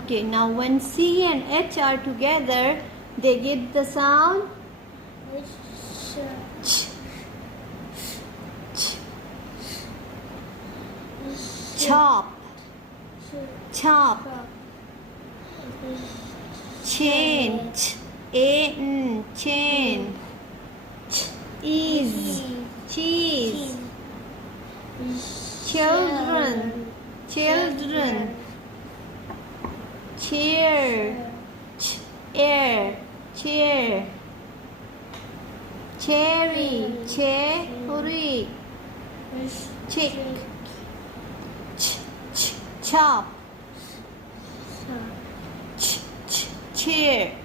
Okay, now when C and H are together, they get the sound ch. Ch. Chop. Chop. Chain. A-N. Chain. Ease. Cheese. Children. Children. Chair. Air. Chair. Cherry. Cherry. Chick. Chop. Chair.